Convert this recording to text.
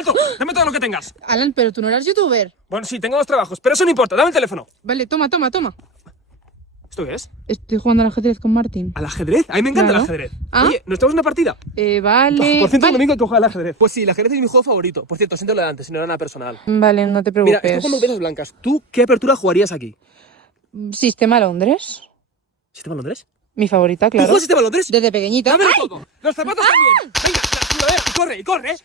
¡Alto! Dame todo lo que tengas. Alan, pero tú no eras youtuber. Bueno, sí, tengo 2 trabajos, pero eso no importa. Dame el teléfono. Vale, toma. ¿Esto qué es? Estoy jugando al ajedrez con Martín. ¿Al ajedrez? A mí me encanta Claro. el ajedrez. Ah. Oye, ¿nos tenemos una partida? Vale. Por cierto, vale. un amigo que juega al ajedrez. Pues sí, el ajedrez es mi juego favorito. Por cierto, siento lo de antes, si no era nada personal. Vale, no te Mira, preocupes. estoy jugando piezas blancas. ¿Tú qué apertura jugarías aquí? Sistema Londres. ¿Sistema Londres? Mi favorita, ¿Tú claro. juegas Sistema Londres? Desde pequeñita. ¡Dámelo todo! ¡Los zapatos también! Venga, la sudadera, y corre,